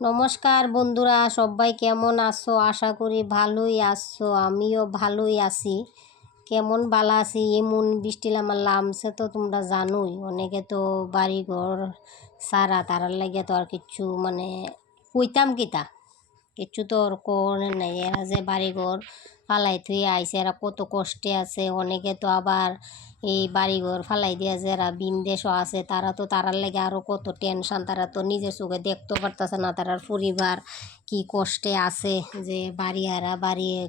নমস্কার বন্ধুরা, সবাই কেমন আছো? আশা করি ভালোই আছো। আমিও ভালোই আছি। কেমন ভালো আছি, এমন বৃষ্টি আমার লামছে তো তোমরা জানোই। অনেকে তো বাড়িঘর সারা তারার লাগে তো আর কিচ্ছু মানে কইতাম কিতা কিচ্ছু তো ওর করে নাই। এরা যে বাড়িঘর ফালাই থুয়ে আইসে, এরা কত কষ্টে আছে। অনেকে তো আবার এই বাড়িঘর ফালাই দিয়ে যারা বিনদেশও আছে, তারা তো তারার লাগে আরও কত টেনশন। তারা তো নিজের চোখে দেখতে পারতেছে না তারার পরিবার কি কষ্টে আছে। যে বাড়ি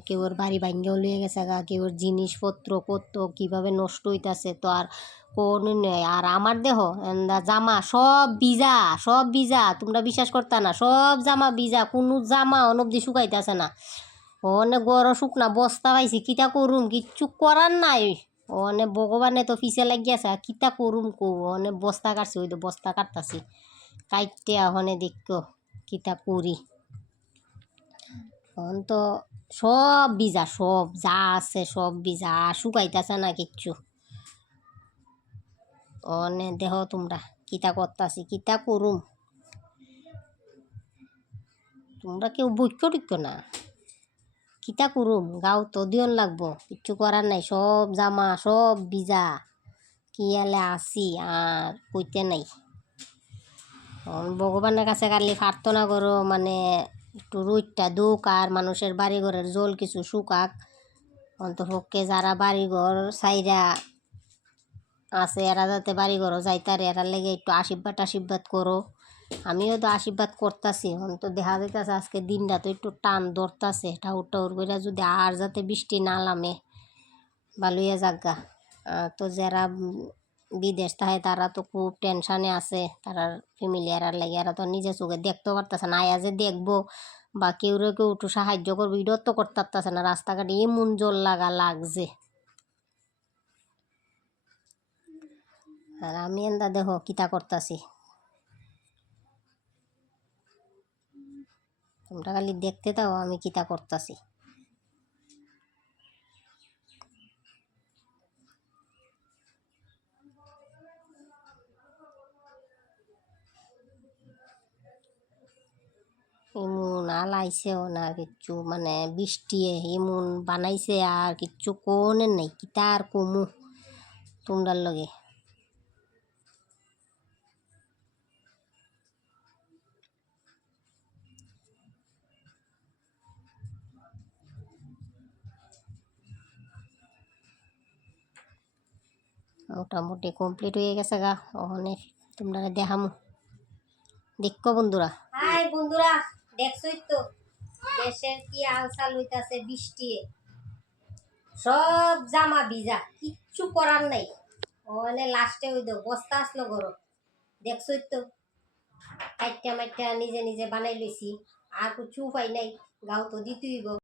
কেউর বাড়ি ভাঙ্গেও লিয়ে গেছে গা, কেউর জিনিসপত্র কত কীভাবে নষ্ট হইতাছে তো আর কোনো নেই। আর আমার দেহ জামা সব ভিজা, সব ভিজা, তোমরা বিশ্বাস করতা না, সব জামা ভিজা, কোনো জামা অনবধি শুকাইতেছে না। অনেক গড় শুকনা বস্তা পাইছি, কিতা করুম, কিচ্ছু করার নাই। অনেক ভগবানে তো ফিসে লাগিয়েছে, কিতা করুম কো। অনেক বস্তা কাটছি, ওই তো বস্তা কাটতাছি, কাটতে হনে দেখো কিতা করি। এখন তো সব ভিজা, সব যা আছে সব ভিজা, শুকাইতেছে না কিচ্ছু। অনে দেহ তোমরা কিতা করতাছি, কিতা করুম। তোমরা কেউ বৈক্য টিক্য না, কিতা করুম। গাও তো দিয়ন লাগবো, কিচ্ছু করার নাই। সব জামা সব ভিজা, কি আলে আসি আর কইতে নাই। ভগবানের কাছে কালি প্রার্থনা করো, মানে একটু রোদটা দুক আর মানুষের বাড়িঘরের জল কিছু শুকাক। অন্তপক্ষে যারা বাড়িঘর সাইরা আছে এরা যাতে বাড়িঘরও যাইতারে, এরার লেগে একটু আশীর্বাদ করো। আমিও তো আশীর্বাদ করতেছি। তো দেখা যাইতেছে আজকে দিনটা তো একটু টান ধরতেছে, ঠাউর টাউর করে যদি আর যাতে বৃষ্টি না নামে ভালোইয়া জাগা। তো যারা বিদেশ থাকে তারা তো খুব টেনশানে আছে, তারার ফ্যামিলি এরার লাগে। এরা তো নিজে চোখে দেখতেও পারতেছে না, আয়া যে দেখবো বা কেউ একটু সাহায্য করবো এটাও তো করতে পারতেছে না। রাস্তাঘাটে এমন জল লাগছে। আর আমি এন্দা দেখো কিতা করতাছি, তোমরা খালি দেখতে দাও আমি কিতা করতাছি। এমন আলাইছেও না কিচ্ছু, মানে বৃষ্টি এমন বানাইছে আর কিচ্ছু কোনের নাই। কিতা আর কমু তোমরার লগে। মোটামুটি কমপ্লিট হয়ে গেছে গা। ওখানে তোমরা দেখামু, দেখো বন্ধুরা। হাই বন্ধুরা, দেখছই তো দেশের কি আলসাল হইতাছে বৃষ্টি। সব জামা ভিজা, কিচ্ছু করার নাই। ওখানে লাস্টে ওই তো বস্তা আসলো গরম, দেখছই তো। কাইটটা মাইটটা নিজে নিজে বানাই লইছি, আর কিছু উপায় নাই, গাও তো দিতেই।